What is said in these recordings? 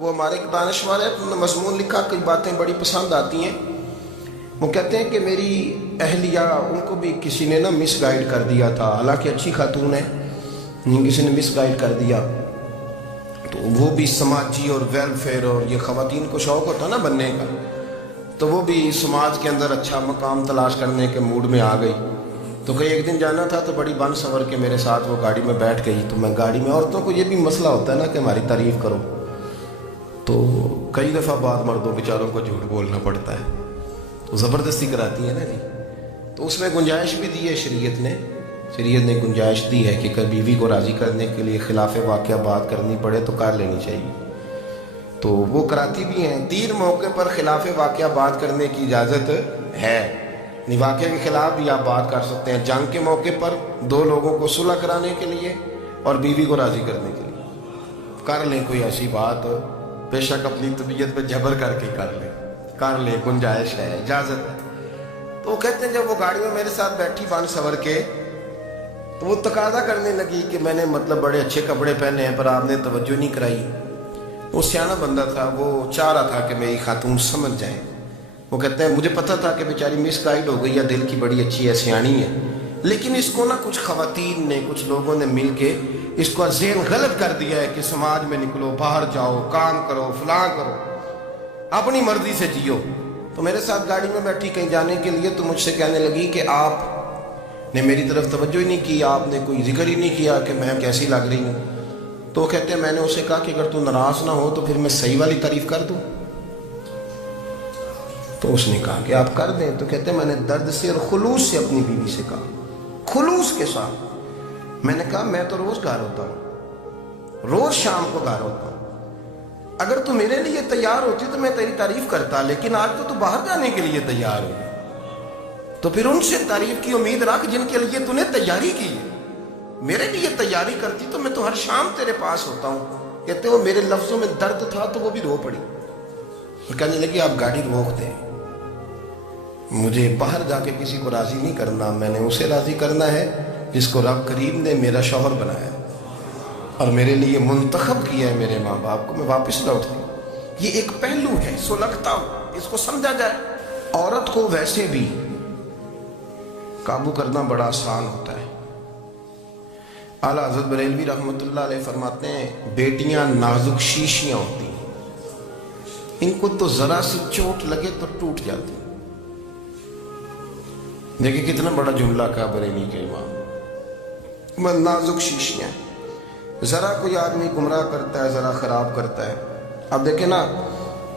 وہ ہمارے ایک دانشور ہے، انہوں نے مضمون لکھا، کئی باتیں بڑی پسند آتی ہیں۔ وہ کہتے ہیں کہ میری اہلیہ، ان کو بھی کسی نے نا مس گائیڈ کر دیا تھا، حالانکہ اچھی خاتون ہے، کسی نے مس گائیڈ کر دیا، تو وہ بھی سماجی اور ویلفیئر اور یہ خواتین کو شوق ہوتا نا بننے کا، تو وہ بھی سماج کے اندر اچھا مقام تلاش کرنے کے موڈ میں آ گئی۔ تو کہیں ایک دن جانا تھا تو بڑی بن سنور کے میرے ساتھ وہ گاڑی میں بیٹھ گئی۔ تو میں گاڑی میں، عورتوں کو یہ بھی مسئلہ ہوتا ہے نا کہ ہماری تعریف کرو، تو کئی دفعہ بعد مردوں بیچاروں کو جھوٹ بولنا پڑتا ہے، تو زبردستی کراتی ہے نا جی۔ تو اس میں گنجائش بھی دی ہے شریعت نے گنجائش دی ہے کہ بیوی کو راضی کرنے کے لیے خلاف واقعہ بات کرنی پڑے تو کر لینی چاہیے، تو وہ کراتی بھی ہیں۔ 3 موقع پر خلاف واقعہ بات کرنے کی اجازت ہے، واقعہ کے خلاف بھی آپ بات کر سکتے ہیں۔ جنگ کے موقع پر 2 لوگوں کو صلح کرانے کے لیے اور بیوی کو راضی کرنے کے لیے کر لیں کوئی ایسی بات، بے شک اپنی طبیعت پہ جبر کر کے کر لیں، گنجائش ہے، اجازت ہے۔ تو وہ کہتے ہیں جب وہ گاڑی میں میرے ساتھ بیٹھی بن سنور کے، تو وہ تقاضا کرنے لگی کہ میں نے بڑے اچھے کپڑے پہنے ہیں پر آپ نے توجہ نہیں کرائی۔ وہ سیانا بندہ تھا، وہ چاہ رہا تھا کہ میری خاتون سمجھ جائے۔ وہ کہتے ہیں مجھے پتہ تھا کہ بیچاری مس گائیڈ ہو گئی ہے، دل کی بڑی اچھی ہے، سیانی ہے، لیکن اس کو نا کچھ خواتین نے، کچھ لوگوں نے مل کے اس کو ذہن غلط کر دیا ہے کہ سماج میں نکلو، باہر جاؤ، کام کرو، فلاں کرو، اپنی مرضی سے جیو۔ تو میرے ساتھ گاڑی میں بیٹھی کہیں جانے کے لیے، تو مجھ سے کہنے لگی کہ آپ نے میری طرف توجہ ہی نہیں کی، آپ نے کوئی ذکر ہی نہیں کیا کہ میں کیسی لگ رہی ہوں۔ تو کہتے ہیں میں نے اسے کہا کہ اگر تو ناراض نہ ہو تو پھر میں صحیح والی تعریف کر دوں۔ تو اس نے کہا کہ آپ کر دیں۔ تو کہتے ہیں میں نے درد سے اور خلوص سے اپنی بیوی سے کہا، خلوص کے ساتھ میں نے کہا میں تو روز گھر ہوتا ہوں، روز شام کو گھر ہوتا ہوں، اگر تو میرے لیے تیار ہوتی تو میں تیری تعریف کرتا، لیکن آج تو باہر جانے کے لیے تیار ہو، تو پھر ان سے تعریف کی امید رکھ جن کے لیے تو نے تیاری کی ہے۔ میرے لیے تیاری کرتی تو میں تو ہر شام تیرے پاس ہوتا ہوں۔ کہتے وہ میرے لفظوں میں درد تھا تو وہ بھی رو پڑی، کہنے لگی آپ گاڑی روک دیں، مجھے باہر جا کے کسی کو راضی نہیں کرنا، میں نے اسے راضی کرنا ہے جس کو رب کریم نے میرا شوہر بنایا اور میرے لیے منتخب کیا ہے، میرے ماں باپ کو۔ میں واپس لوٹ گئی۔ یہ ایک پہلو ہے سلگتا ہوا، اس کو سمجھا جائے۔ عورت کو ویسے بھی قابو کرنا بڑا آسان ہوتا ہے۔ اعلیٰ حضرت بریلوی رحمۃ اللہ علیہ فرماتے ہیں بیٹیاں نازک شیشیاں ہوتی ہیں، ان کو تو ذرا سی چوٹ لگے تو ٹوٹ جاتی۔ دیکھیں کتنا بڑا جملہ کہا بریلوی کے امام، نازک شیشیاں، ذرا کوئی آدمی گمراہ کرتا ہے، ذرا خراب کرتا ہے۔ اب دیکھیں نا،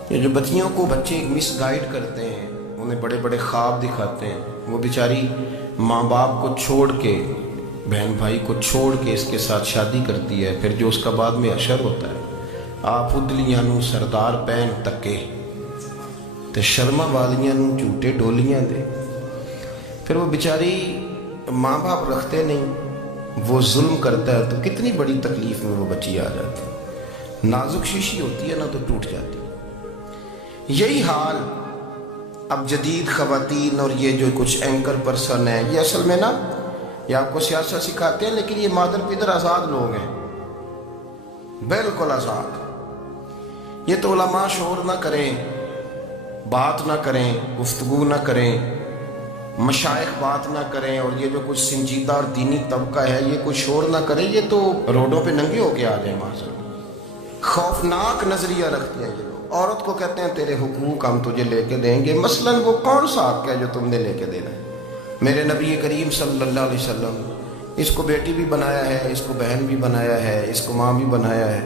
یہ جو بچیوں کو بچے مس گائیڈ کرتے ہیں، انہیں بڑے بڑے خواب دکھاتے ہیں، وہ بیچاری ماں باپ کو چھوڑ کے، بہن بھائی کو چھوڑ کے اس کے ساتھ شادی کرتی ہے، پھر جو اس کا بعد میں اشر ہوتا ہے، آپ ادلیاں نو سردار پہن تکے تے شرما والیاں نو جھوٹے ڈولیاں دے۔ پھر وہ بیچاری ماں باپ رکھتے نہیں، وہ ظلم کرتا ہے، تو کتنی بڑی تکلیف میں وہ بچی آ جاتی۔ نازک شیشی ہوتی ہے نا تو ٹوٹ جاتی۔ یہی حال اب جدید خواتین اور یہ جو کچھ اینکر پرسن ہیں، یہ اصل میں نا یہ آپ کو سیاست سکھاتے ہیں، لیکن یہ مادر پیدر آزاد لوگ ہیں، بالکل آزاد۔ یہ تو علماء شور نہ کریں، بات نہ کریں، گفتگو نہ کریں، مشائخ بات نہ کریں، اور یہ جو کچھ سنجیدہ اور دینی طبقہ ہے یہ کوئی شور نہ کرے، یہ تو روڈوں پہ ننگے ہو کے آ جائیں معاذ۔ خوفناک نظریہ رکھتے ہیں یہ لوگ۔ عورت کو کہتے ہیں تیرے حقوق ہم تجھے لے کے دیں گے، مثلاً وہ کون سا حق ہے جو تم نے لے کے دینا ہے؟ میرے نبی کریم صلی اللہ علیہ وسلم اس کو بیٹی بھی بنایا ہے، اس کو بہن بھی بنایا ہے، اس کو ماں بھی بنایا ہے،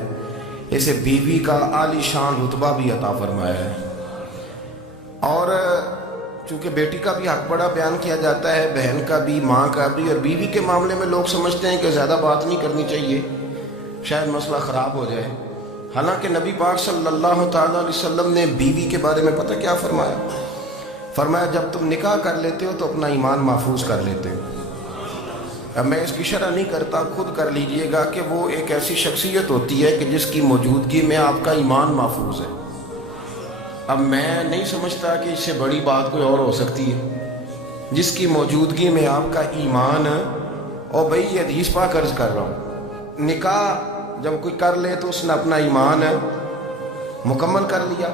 اسے بیوی کا عالی شان رتبہ بھی عطا فرمایا ہے۔ اور چونکہ بیٹی کا بھی حق بڑا بیان کیا جاتا ہے، بہن کا بھی، ماں کا بھی، اور بیوی کے معاملے میں لوگ سمجھتے ہیں کہ زیادہ بات نہیں کرنی چاہیے، شاید مسئلہ خراب ہو جائے۔ حالانکہ نبی پاک صلی اللہ تعالیٰ علیہ وسلم نے بیوی کے بارے میں پتہ کیا فرمایا؟ فرمایا جب تم نکاح کر لیتے ہو تو اپنا ایمان محفوظ کر لیتے ہو۔ اب میں اس کی شرح نہیں کرتا، خود کر لیجئے گا کہ وہ ایک ایسی شخصیت ہوتی ہے کہ جس کی موجودگی میں آپ کا ایمان محفوظ ہے۔ اب میں نہیں سمجھتا کہ اس سے بڑی بات کوئی اور ہو سکتی ہے، جس کی موجودگی میں آپ کا ایمان، اور بھئی یہ حدیث پاک عرض کر رہا ہوں، نکاح جب کوئی کر لے تو اس نے اپنا ایمان مکمل کر لیا۔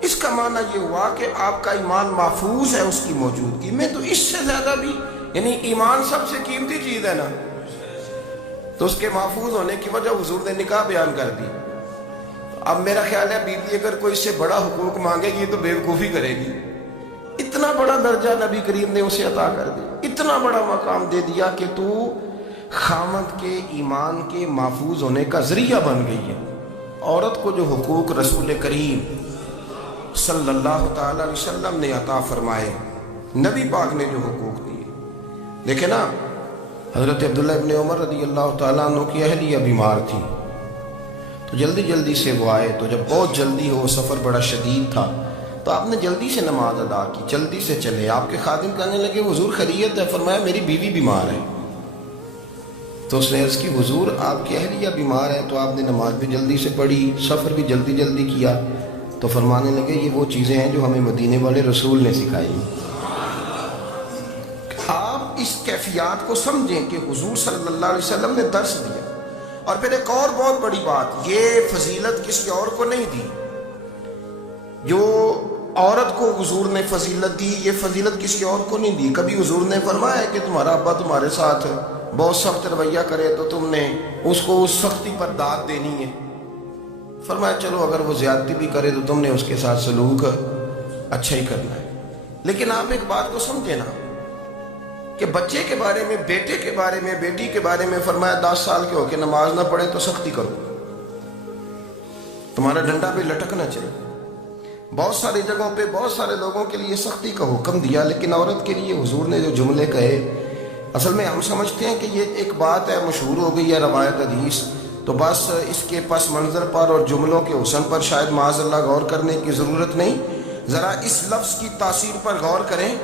اس کا معنی یہ ہوا کہ آپ کا ایمان محفوظ ہے اس کی موجودگی میں، تو اس سے زیادہ بھی یعنی ایمان سب سے قیمتی چیز ہے نا، تو اس کے محفوظ ہونے کی وجہ حضور نے نکاح بیان کر دی۔ اب میرا خیال ہے بیوی اگر کوئی اس سے بڑا حقوق مانگے گی تو بیوقوفی کرے گی۔ اتنا بڑا درجہ نبی کریم نے اسے عطا کر دیا، اتنا بڑا مقام دے دیا کہ تو خامد کے ایمان کے محفوظ ہونے کا ذریعہ بن گئی ہے۔ عورت کو جو حقوق رسول کریم صلی اللہ تعالی علیہ وسلم نے عطا فرمائے، نبی پاک نے جو حقوق دیے، دیکھیں نا، حضرت عبداللہ ابن عمر رضی اللہ تعالیٰ عنہ کی اہلیہ بیمار تھی، تو جلدی جلدی سے وہ آئے، تو جب بہت جلدی ہو، سفر بڑا شدید تھا، تو آپ نے جلدی سے نماز ادا کی، جلدی سے چلے۔ آپ کے خادم کہنے لگے حضور خیریت ہے؟ فرمایا میری بیوی بیمار ہے۔ تو اس نے عرض کی حضور آپ کی اہلیہ بیمار ہے، تو آپ نے نماز بھی جلدی سے پڑھی، سفر بھی جلدی جلدی کیا۔ تو فرمانے لگے یہ وہ چیزیں ہیں جو ہمیں مدینے والے رسول نے سکھائی۔ آپ اس کیفیات کو سمجھیں کہ حضور صلی اللہ علیہ وسلم نے درس دیا۔ اور پھر ایک اور بہت بڑی بات، یہ فضیلت کسی اور کو نہیں دی، جو عورت کو حضور نے فضیلت دی، یہ فضیلت کسی اور کو نہیں دی۔ کبھی حضور نے فرمایا کہ تمہارا ابا تمہارے ساتھ بہت سخت رویہ کرے تو تم نے اس کو اس سختی پر داد دینی ہے؟ فرمایا چلو اگر وہ زیادتی بھی کرے تو تم نے اس کے ساتھ سلوک اچھا ہی کرنا ہے۔ لیکن آپ ایک بات کو سمجھیں نا کہ بچے کے بارے میں، بیٹے کے بارے میں، بیٹی کے بارے میں فرمایا 10 سال کے ہو کے نماز نہ پڑھے تو سختی کرو، تمہارا ڈنڈا بھی لٹکنا چاہیے۔ بہت ساری جگہوں پہ بہت سارے لوگوں کے لیے سختی کا حکم دیا، لیکن عورت کے لیے حضور نے جو جملے کہے، اصل میں ہم سمجھتے ہیں کہ یہ ایک بات ہے، مشہور ہو گئی ہے روایت حدیث، تو بس اس کے پس منظر پر اور جملوں کے حسن پر شاید معاذ اللہ غور کرنے کی ضرورت نہیں، ذرا اس لفظ کی تاثیر پر غور کریں۔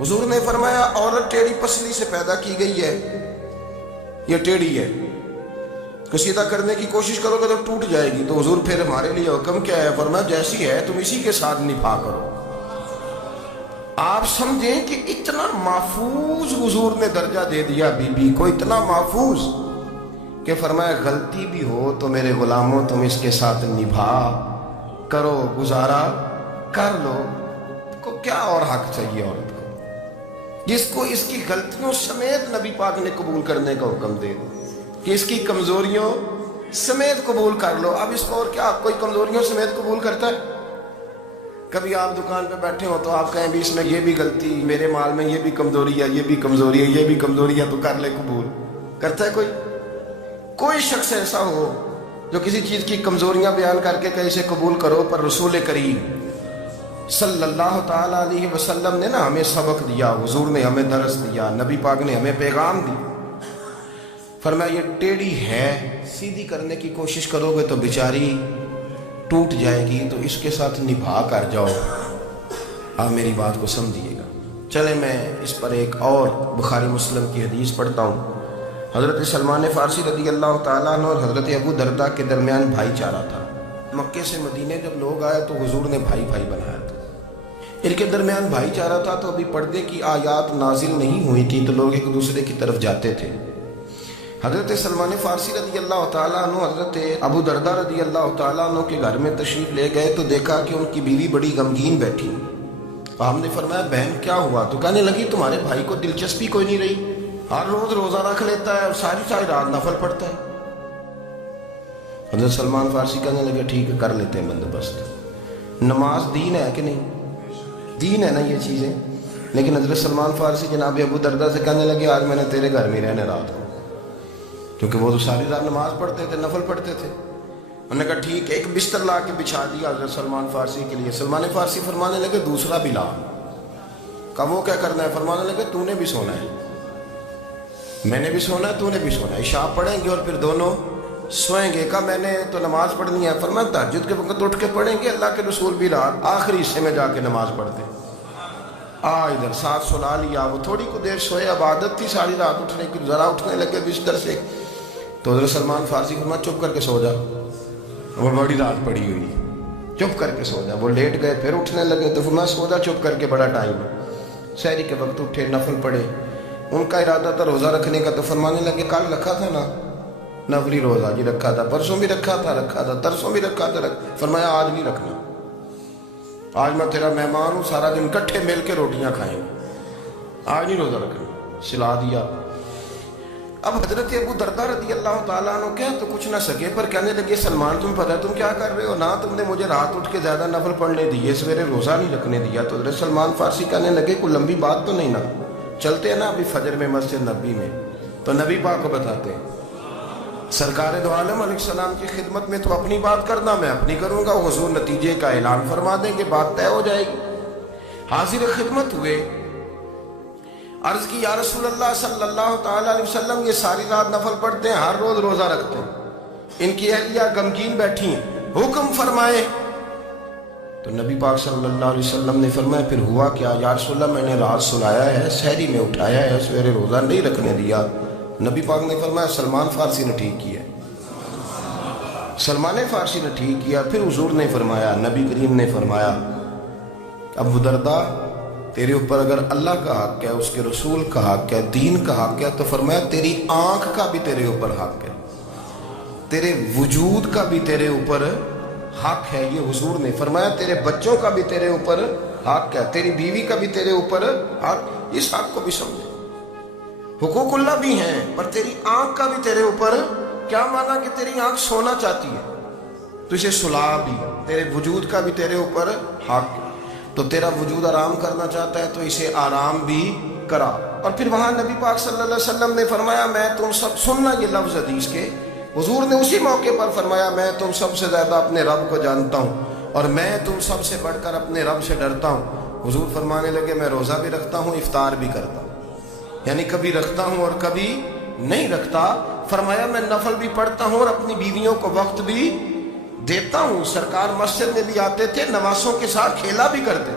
حضور نے فرمایا عورت ٹیڑھی پسلی سے پیدا کی گئی ہے، یہ ٹیڑھی ہے، کو سیدھا کرنے کی کوشش کرو گے تو ٹوٹ جائے گی۔ تو حضور پھر ہمارے لیے حکم کیا ہے؟ فرمایا جیسی ہے تم اسی کے ساتھ نبھا کرو۔ آپ سمجھیں کہ اتنا محفوظ حضور نے درجہ دے دیا بی بی کو، اتنا محفوظ کہ فرمایا غلطی بھی ہو تو میرے غلاموں تم اس کے ساتھ نبھا کرو، گزارا کر لو۔ کو کیا اور حق چاہیے عورت کو، جس کو اس کی غلطیوں سمیت نبی پاک نے قبول کرنے کا حکم دے دیا کہ اس کی کمزوریوں سمیت قبول کر لو۔ اب اس کو اور کیا، کوئی کمزوریوں سمیت قبول کرتا ہے؟ کبھی آپ دکان پہ بیٹھے ہو تو آپ کہیں بھی اس میں یہ بھی غلطی، میرے مال میں یہ بھی کمزوری ہے، یہ بھی کمزوری ہے، یہ بھی کمزوری ہے، تو کر لے قبول؟ کرتا ہے کوئی؟ کوئی شخص ایسا ہو جو کسی چیز کی کمزوریاں بیان کر کے کہ اسے قبول کرو؟ پر رسول کریم صلی اللہ تعالی علیہ وسلم نے نا ہمیں سبق دیا، حضور نے ہمیں درس دیا، نبی پاک نے ہمیں پیغام دی۔ فرمایا یہ ٹیڑھی ہے، سیدھی کرنے کی کوشش کرو گے تو بیچاری ٹوٹ جائے گی، تو اس کے ساتھ نبھا کر جاؤ۔ آپ میری بات کو سمجھیے گا۔ چلے میں اس پر ایک اور بخاری مسلم کی حدیث پڑھتا ہوں۔ حضرت سلمان فارسی رضی اللہ تعالیٰ عنہ اور حضرت ابو درداء کے درمیان بھائی چارہ تھا۔ مکے سے مدینے جب لوگ آئے تو حضور نے بھائی بھائی بنایا تھا، ان کے درمیان بھائی چارہ تھا، تو ابھی پردے کی آیات نازل نہیں ہوئی تھی، تو لوگ ایک دوسرے کی طرف جاتے تھے۔ حضرت سلمان فارسی رضی اللہ تعالیٰ عنہ حضرت ابو درداء رضی اللہ تعالیٰ عنہ کے گھر میں تشریف لے گئے تو دیکھا کہ ان کی بیوی بڑی غمگین بیٹھی۔ ہم نے فرمایا بہن کیا ہوا؟ تو کہنے لگی تمہارے بھائی کو دلچسپی کوئی نہیں رہی، ہر روز روزہ رکھ لیتا ہے اور ساری ساری رات نفل پڑھتا ہے۔ حضرت سلمان فارسی کہنے لگے ٹھیک ہے کر لیتے ہیں بندوبست۔ نماز دین ہے کہ نہیں؟ دین ہے نا یہ چیزیں۔ لیکن حضرت سلمان فارسی جناب ابو درداء سے کہنے لگے آج میں نے تیرے گھر میں رہنے رات کو، کیونکہ وہ تو ساری رات نماز پڑھتے تھے، نفل پڑھتے تھے۔ انہوں نے کہا ٹھیک ہے، ایک بستر لا کے بچھا دیا حضرت سلمان فارسی کے لیے۔ سلمان فارسی فرمانے لگے دوسرا بھی لا۔ کہا وہ کیا کرنا ہے؟ فرمانے لگے تو نے بھی سونا ہے، میں نے بھی سونا ہے، تو نے بھی سونا ہے، عشاء پڑھیں گے اور پھر دونوں سوئیں گے۔ کہا میں نے تو نماز پڑھنی ہے۔ فرمایا تہجد کے وقت اٹھ کے پڑھیں گے، اللہ کے رسول بھی رات آخری حصے میں جا کے نماز پڑھتے۔ ادھر ساتھ سلا لیا، وہ تھوڑی کو دیر سوئے، اب عادت تھی ساری رات اٹھنے کی، ذرا اٹھنے لگے بستر سے تو حضرت سلمان فارسی فرمایا چپ کر کے سو جا، وہ بڑی رات پڑی ہوئی، چپ کر کے سو جا۔ وہ لیٹ گئے، پھر اٹھنے لگے تو فرمایا سو جا چپ کر کے، بڑا ٹائم ہے۔ سحری کے وقت اٹھے، نفل پڑھے، ان کا ارادہ تھا روزہ رکھنے کا، تو فرمانے لگے کل رکھا تھا نا، نفلی روزہ جی رکھا تھا، پرسوں بھی رکھا تھا، ترسوں بھی رکھا تھا، فرمایا آج نہیں رکھنا، آج میں تیرا مہمان ہوں، سارا دن کٹھے مل کے روٹیاں کھائیں گے، آج نہیں روزہ رکھنا، سلا دیا۔ اب حضرت ابو درداء رضی اللہ تعالیٰ عنہ کہہ تو کچھ نہ سکے، پر کہنے لگے سلمان تم پتہ تم کیا کر رہے ہو، نہ تم نے مجھے رات اٹھ کے زیادہ نفل پڑھنے دیے، سویرے روزہ نہیں رکھنے دیا۔ تو حضرت سلمان فارسی کہنے لگے کوئی لمبی بات تو نہیں نا، چلتے ہیں نا ابھی فجر میں مسجد نبی میں، تو نبی پاک کو بتاتے ہیں سرکار دو عالم علیہ السلام کی خدمت میں تو اپنی بات کرنا، میں اپنی کروں گا، حضور نتیجے کا اعلان فرما دیں کہ بات طے ہو جائے گی۔ حاضر خدمت ہوئے، عرض کی یا رسول اللہ صلی اللہ تعالیٰ علیہ وسلم یہ ساری رات نفل پڑھتے ہیں، ہر روز روزہ رکھتے ہیں، ان کی اہلیہ غمگین بیٹھی ہیں، حکم فرمائے۔ تو نبی پاک صلی اللہ علیہ وسلم نے فرمایا پھر ہوا کیا؟ یا رسول اللہ میں نے رات سلایا ہے، سحری میں اٹھایا ہے، سویرے روزہ نہیں رکھنے دیا۔ نبی پاک نے فرمایا سلمان فارسی نے ٹھیک کیا، سلمان فارسی نے ٹھیک کیا۔ پھر حضور نے فرمایا، نبی کریم نے فرمایا ابو درداء تیرے اوپر اگر اللہ کا حق ہے، اس کے رسول کا حق ہے، دین کا حق ہے، تو فرمایا تیری آنکھ کا بھی تیرے اوپر حق ہے، تیرے وجود کا بھی تیرے اوپر حق ہے، یہ حضور نے فرمایا۔ تیرے بچوں کا بھی تیرے اوپر حق ہے، تیری بیوی کا بھی تیرے اوپر حق، اس حق کو بھی سمجھے۔ حقوق اللہ بھی ہیں، پر تیری آنکھ کا بھی تیرے اوپر، کیا مانا کہ تیری آنکھ سونا چاہتی ہے تو اسے سلا بھی، تیرے وجود کا بھی تیرے اوپر حق، تو تیرا وجود آرام کرنا چاہتا ہے تو اسے آرام بھی کرا۔ اور پھر وہاں نبی پاک صلی اللہ علیہ وسلم نے فرمایا میں تم سب، سننا یہ لفظ حدیث کے، حضور نے اسی موقع پر فرمایا میں تم سب سے زیادہ اپنے رب کو جانتا ہوں اور میں تم سب سے بڑھ کر اپنے رب سے ڈرتا ہوں۔ حضور فرمانے لگے میں روزہ بھی رکھتا ہوں، افطار بھی کرتا ہوں، یعنی کبھی رکھتا ہوں اور کبھی نہیں رکھتا۔ فرمایا میں نفل بھی پڑھتا ہوں اور اپنی بیویوں کو وقت بھی دیتا ہوں۔ سرکار مسجد میں بھی آتے تھے، نواسوں کے ساتھ کھیلا بھی کرتے،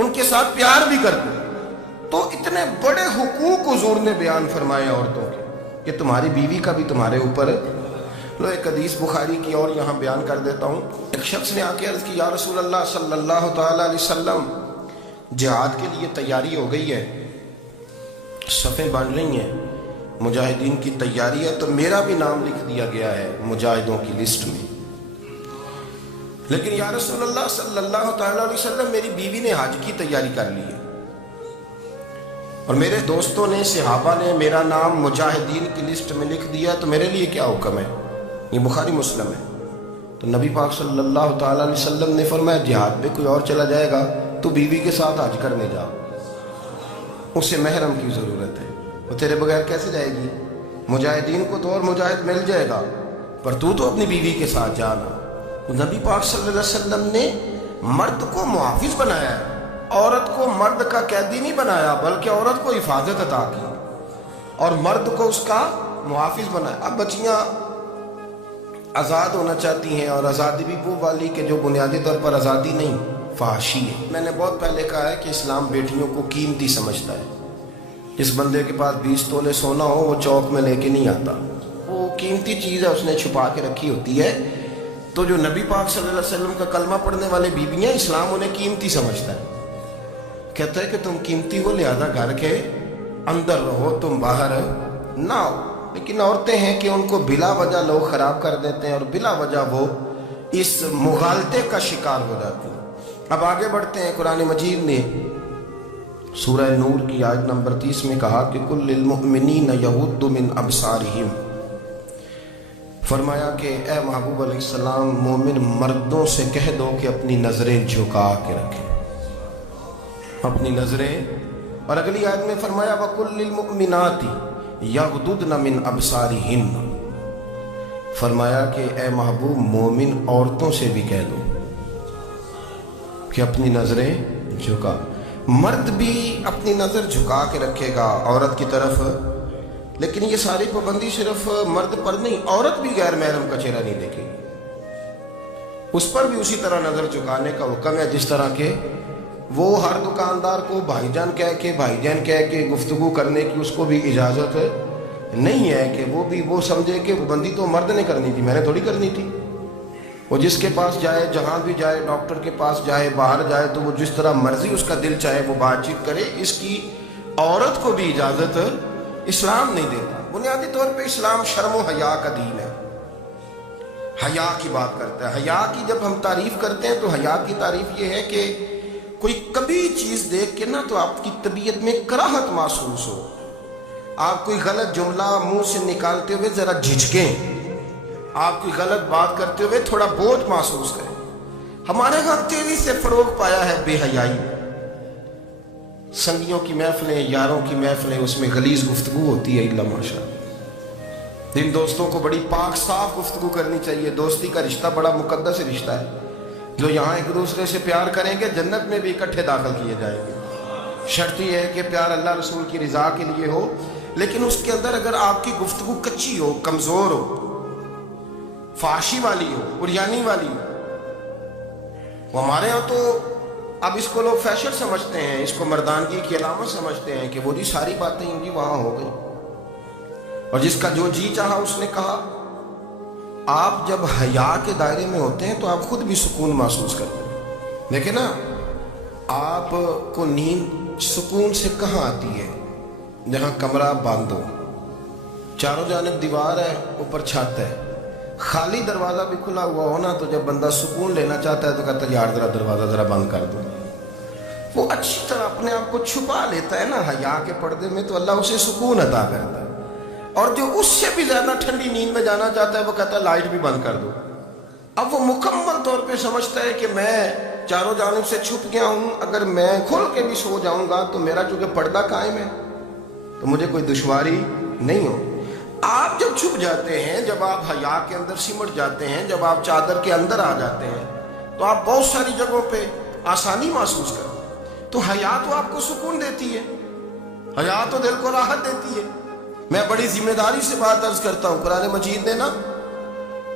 ان کے ساتھ پیار بھی کرتے۔ تو اتنے بڑے حقوق حضور نے بیان فرمائے عورتوں کے کہ تمہاری بیوی کا بھی تمہارے اوپر۔ لو ایک حدیث بخاری کی اور یہاں بیان کر دیتا ہوں۔ ایک شخص نے آ کے عرض کی یا رسول اللہ صلی اللہ تعالیٰ علیہ وسلم جہاد کے لیے تیاری ہو گئی ہے، صفیں بن رہی ہیں، مجاہدین کی تیاری ہے، تو میرا بھی نام لکھ دیا گیا ہے مجاہدوں کی لسٹ میں، لیکن یا رسول اللہ صلی اللہ تعالیٰ علیہ وسلم میری بیوی نے حج کی تیاری کر لی ہے اور میرے دوستوں نے، صحابہ نے میرا نام مجاہدین کی لسٹ میں لکھ دیا، تو میرے لیے کیا حکم ہے؟ یہ بخاری مسلم ہے۔ تو نبی پاک صلی اللہ تعالیٰ علیہ وسلم نے فرمایا جہاد پہ کوئی اور چلا جائے گا تو بیوی کے ساتھ حج کرنے جا، اسے محرم کی ضرورت ہے، وہ تیرے بغیر کیسے جائے گی؟ مجاہدین کو تو اور مجاہد مل جائے گا، پر تو اپنی بیوی کے ساتھ جانا۔ نبی پاک صلی اللہ علیہ وسلم نے مرد کو محافظ بنایا ہے، عورت کو مرد کا قیدی نہیں بنایا، بلکہ عورت کو حفاظت عطا کی اور مرد کو اس کا محافظ بنایا۔ اب بچیاں آزاد ہونا چاہتی ہیں، اور آزادی بھی وہ والی کہ جو بنیادی طور پر آزادی نہیں، فحاشی ہے۔ میں نے بہت پہلے کہا ہے کہ اسلام بیٹیوں کو قیمتی سمجھتا ہے۔ جس بندے کے پاس 20 تولے سونا ہو وہ چوک میں لے کے نہیں آتا، وہ قیمتی چیز ہے، اس نے چھپا کے رکھی ہوتی ہے۔ تو جو نبی پاک صلی اللہ علیہ وسلم کا کلمہ پڑھنے والے بیویاں، اسلام انہیں قیمتی سمجھتا ہے، کہتا ہے کہ تم قیمتی ہو لہذا گھر کے اندر رہو، تم باہر نہ ہو۔ لیکن عورتیں ہیں کہ ان کو بلا وجہ لوگ خراب کر دیتے ہیں اور بلا وجہ وہ اس مغالطے کا شکار ہو جاتی ہیں۔ اب آگے بڑھتے ہیں۔ قرآن مجید نے سورہ نور کی آیت نمبر 30 میں کہا کہ کل للمؤمنین یغضوا من ابصارہم، فرمایا کہ اے محبوب علیہ السلام مومن مردوں سے کہہ دو کہ اپنی نظریں جھکا کے رکھیں، اپنی نظریں۔ اور اگلی آیت میں فرمایا وَقُلْ لِلْمُؤْمِنَاتِ یغضضن من ابصارہن، فرمایا کہ اے محبوب مومن عورتوں سے بھی کہہ دو کہ اپنی نظریں جھکا۔ مرد بھی اپنی نظر جھکا کے رکھے گا عورت کی طرف، لیکن یہ ساری پابندی صرف مرد پر نہیں، عورت بھی غیر محرم کا چہرہ نہیں دیکھے گی، اس پر بھی اسی طرح نظر جھکانے کا حکم ہے، جس طرح کہ وہ ہر دکاندار کو بھائی جان کہہ کے گفتگو کرنے کی اس کو بھی اجازت نہیں ہے کہ وہ سمجھے کہ پابندی تو مرد نے کرنی تھی، میں نے تھوڑی کرنی تھی۔ وہ جس کے پاس جائے، جہاں بھی جائے، ڈاکٹر کے پاس جائے، باہر جائے، تو وہ جس طرح مرضی اس کا دل چاہے وہ بات چیت کرے، اس کی عورت کو بھی اجازت اسلام نہیں دیتا۔ بنیادی طور پہ اسلام شرم و حیا کا دین ہے، حیا کی بات کرتا ہے۔ حیا کی جب ہم تعریف کرتے ہیں تو حیا کی تعریف یہ ہے کہ کوئی کبھی چیز دیکھ کے نا تو آپ کی طبیعت میں کراہت محسوس ہو، آپ کوئی غلط جملہ منہ سے نکالتے ہوئے ذرا جھجکیں، آپ کوئی غلط بات کرتے ہوئے تھوڑا بوجھ محسوس کریں۔ ہمارے ہاں تیزی سے فروغ پایا ہے بے حیائی، سنگیوں کی محفلیں، یاروں کی محفلیں، اس میں غلیظ گفتگو ہوتی ہے الا ماشاء۔ جن دوستوں کو بڑی پاک صاف گفتگو کرنی چاہیے، دوستی کا رشتہ بڑا مقدس رشتہ ہے، جو یہاں ایک دوسرے سے پیار کریں گے جنت میں بھی اکٹھے داخل کیے جائیں گے۔ شرط یہ ہے کہ پیار اللہ رسول کی رضا کے لیے ہو، لیکن اس کے اندر اگر آپ کی گفتگو کچی ہو، کمزور ہو، فحاشی والی ہو، عریانی والی ہو، وہ ہمارے ہاں تو اب اس کو لوگ فیشن سمجھتے ہیں، اس کو مردانگی کی علامت سمجھتے ہیں کہ وہ جی ساری باتیں جی وہاں ہو گئی، اور جس کا جو جی چاہا اس نے کہا۔ آپ جب حیا کے دائرے میں ہوتے ہیں تو آپ خود بھی سکون محسوس کرتے ہیں۔ دیکھیں نا، آپ کو نیند سکون سے کہاں آتی ہے؟ جہاں کمرہ بند ہو، چاروں جانب دیوار ہے، اوپر چھت ہے، خالی دروازہ بھی کھلا ہوا ہونا تو جب بندہ سکون لینا چاہتا ہے تو کہتا ہے یار ذرا دروازہ ذرا بند کر دو۔ وہ اچھی طرح اپنے آپ کو چھپا لیتا ہے نا حیا کے پردے میں، تو اللہ اسے سکون عطا کرتا ہے۔ اور جو اس سے بھی زیادہ ٹھنڈی نیند میں جانا چاہتا ہے وہ کہتا ہے لائٹ بھی بند کر دو۔ اب وہ مکمل طور پہ سمجھتا ہے کہ میں چاروں جانب سے چھپ گیا ہوں، اگر میں کھل کے بھی سو جاؤں گا تو میرا چونکہ پردہ قائم ہے تو مجھے کوئی دشواری نہیں ہو۔ آپ جب چھپ جاتے ہیں، جب آپ حیا کے اندر سمٹ جاتے ہیں، جب آپ چادر کے اندر آ جاتے ہیں تو آپ بہت ساری جگہوں پہ آسانی محسوس کرتے ہیں۔ تو حیا تو آپ کو سکون دیتی ہے، حیا تو دل کو راحت دیتی ہے۔ میں بڑی ذمہ داری سے بات عرض کرتا ہوں، قرآن مجید نے نا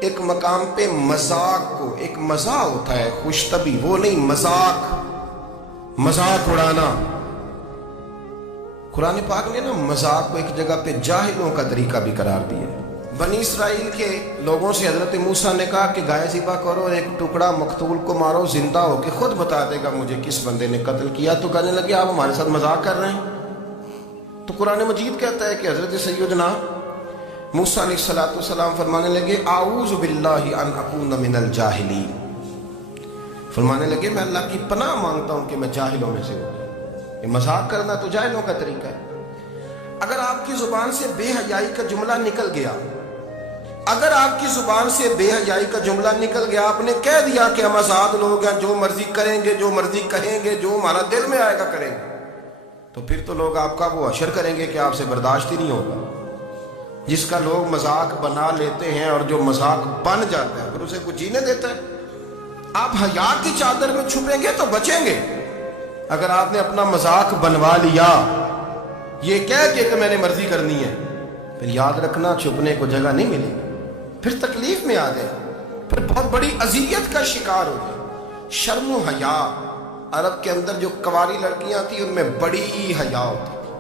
ایک مقام پہ مذاق کو، ایک مزاح ہوتا ہے خوش طبی، وہ نہیں، مذاق اڑانا، قرآن پاک نے نا مذاق کو ایک جگہ پہ جاہلوں کا طریقہ بھی قرار دیا۔ بنی اسرائیل کے لوگوں سے حضرت موسیٰ نے کہا کہ گائے ذبح کرو، ایک ٹکڑا مقتول کو مارو، زندہ ہو کے خود بتا دے گا مجھے کس بندے نے قتل کیا۔ تو کہنے لگے آپ ہمارے ساتھ مذاق کر رہے ہیں۔ تو قرآن مجید کہتا ہے کہ حضرت سیدنا موسیٰ علیہ السلام فرمانے لگے اعوذ باللہ ان اکون من الجاہلین، فرمانے لگے میں اللہ کی پناہ مانگتا ہوں کہ میں جاہلوں میں سے ہوں۔ یہ مذاق کرنا تو جاہلوں کا طریقہ ہے۔ اگر آپ کی زبان سے بے حیائی کا جملہ نکل گیا، اگر آپ کی زبان سے بے حیائی کا جملہ نکل گیا، آپ نے کہہ دیا کہ ہم آزاد لوگ ہیں، جو مرضی کریں گے، جو مرضی کہیں گے، جو ہمارا دل میں آئے گا کریں گے، تو پھر تو لوگ آپ کا وہ حشر کریں گے کہ آپ سے برداشت ہی نہیں ہوگا۔ جس کا لوگ مذاق بنا لیتے ہیں اور جو مذاق بن جاتا ہے پھر اسے کچھ جینے دیتا ہے۔ آپ حیا کی چادر میں چھپیں گے تو بچیں گے۔ اگر آپ نے اپنا مذاق بنوا لیا یہ کہہ کے کہ میں نے مرضی کرنی ہے، پھر یاد رکھنا چھپنے کو جگہ نہیں ملے گی، پھر تکلیف میں آ جائے، پھر بہت بڑی اذیت کا شکار ہو جائے۔ شرم و حیا، عرب کے اندر جو کنواری لڑکیاں تھیں ان میں بڑی حیا ہوتی تھی۔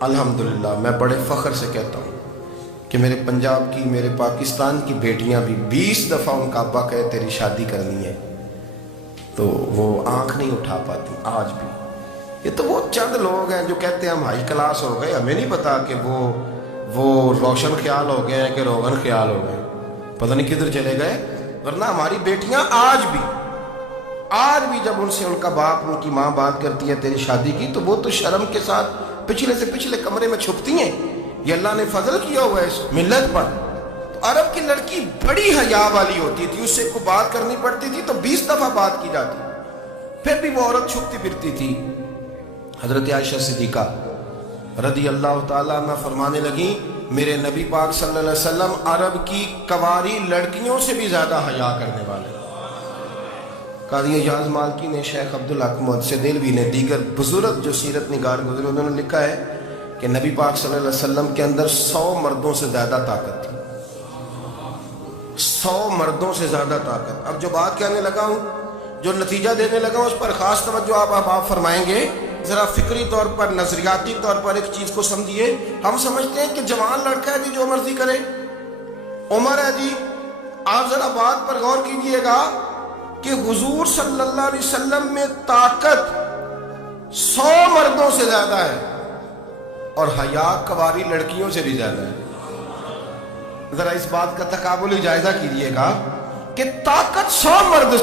الحمدللہ میں بڑے فخر سے کہتا ہوں کہ میرے پنجاب کی، میرے پاکستان کی بیٹیاں بھی 20 دفعہ ان کا ابا کہے تیری شادی کرنی ہے تو وہ آنکھ نہیں اٹھا پاتی آج بھی۔ یہ تو وہ چند لوگ ہیں جو کہتے ہیں ہم ہائی کلاس ہو گئے، ہمیں نہیں پتا کہ وہ روشن خیال ہو گئے ہیں کہ روغن خیال ہو گئے، پتہ نہیں کدھر چلے گئے۔ ورنہ ہماری بیٹیاں آج بھی جب ان سے ان کا باپ، ان کی ماں بات کرتی ہے تیری شادی کی، تو وہ تو شرم کے ساتھ پچھلے سے پچھلے کمرے میں چھپتی ہیں۔ یہ اللہ نے فضل کیا ہوا ہے اس ملت پر۔ تو عرب کی لڑکی بڑی حیا والی ہوتی تھی، اس سے کوئی بات کرنی پڑتی تھی تو 20 دفعہ بات کی جاتی، پھر بھی وہ عورت چھپتی پھرتی تھی۔ حضرت عائشہ صدیقہ رضی اللہ تعالیٰ عنہ فرمانے لگیں میرے نبی پاک صلی اللہ علیہ وسلم عرب کی کنواری لڑکیوں سے بھی زیادہ حیا کرنے والے۔ قاضی اعجاز مالکی نے، شیخ عبدالحق محدث دہلوی نے، دیگر بزرگ جو سیرت نگار گزرے انہوں نے لکھا ہے کہ نبی پاک صلی اللہ علیہ وسلم کے اندر 100 مردوں سے زیادہ طاقت تھی، 100 مردوں سے زیادہ طاقت۔ اب جو بات کہنے لگا ہوں، جو نتیجہ دینے لگا ہوں، اس پر خاص توجہ آپ فرمائیں گے۔ ذرا فکری طور پر، نظریاتی طور پر ایک چیز کو سمجھیے۔ ہم سمجھتے ہیں کہ جوان لڑکا ہے جی جو مرضی کرے، عمر ہے جی، آپ ذرا بات پر غور کیجئے گا کہ حضور صلی اللہ علیہ وسلم میں طاقت 100 مردوں سے زیادہ ہے، اور حیا کواری لڑکیوں سے بھی زیادہ ہے۔ ذرا اس بات کا تقابلی جائزہ کیجئے گا کہ طاقت 100 مرد